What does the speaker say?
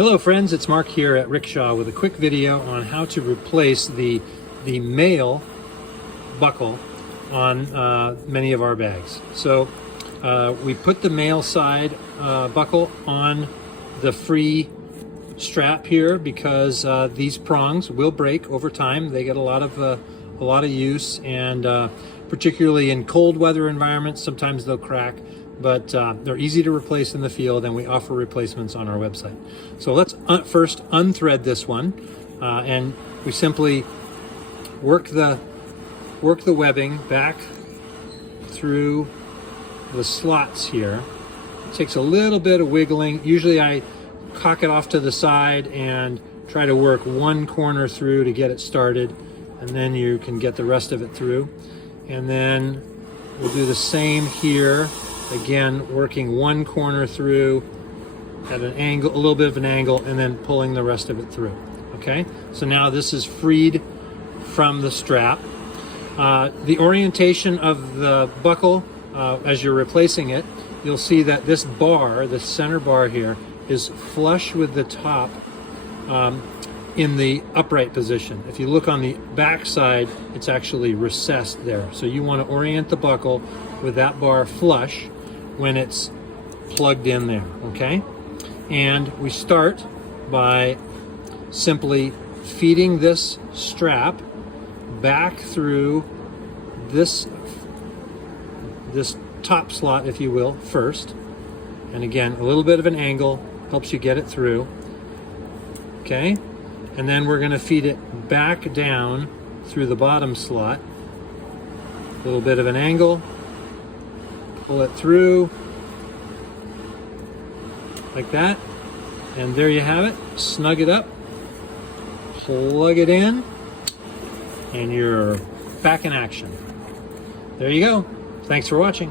Hello friends, it's Mark here at Rickshaw with a quick video on how to replace the male buckle on many of our bags. So we put the male side buckle on the free strap here because these prongs will break over time. They get a lot of use, and particularly in cold weather environments, sometimes they'll crack. But they're easy to replace in the field, and we offer replacements on our website. So let's first unthread this one, and we simply work the webbing back through the slots here. It takes a little bit of wiggling. Usually I cock it off to the side and try to work one corner through to get it started, and then you can get the rest of it through. And then we'll do the same here. Again, working one corner through at an angle, a little bit of an angle, and then pulling the rest of it through. Okay, so now this is freed from the strap. The orientation of the buckle, as you're replacing it, you'll see that this bar, the center bar here, is flush with the top in the upright position. If you look on the back side, it's actually recessed there. So you want to orient the buckle with that bar flush when it's plugged in there, okay? And we start by simply feeding this strap back through this top slot, if you will, first. And again, a little bit of an angle helps you get it through, okay? And then we're gonna feed it back down through the bottom slot. A little bit of an angle, pull it through like that, and there you have it. Snug it up, plug it in, and you're back in action. There you go. Thanks for watching.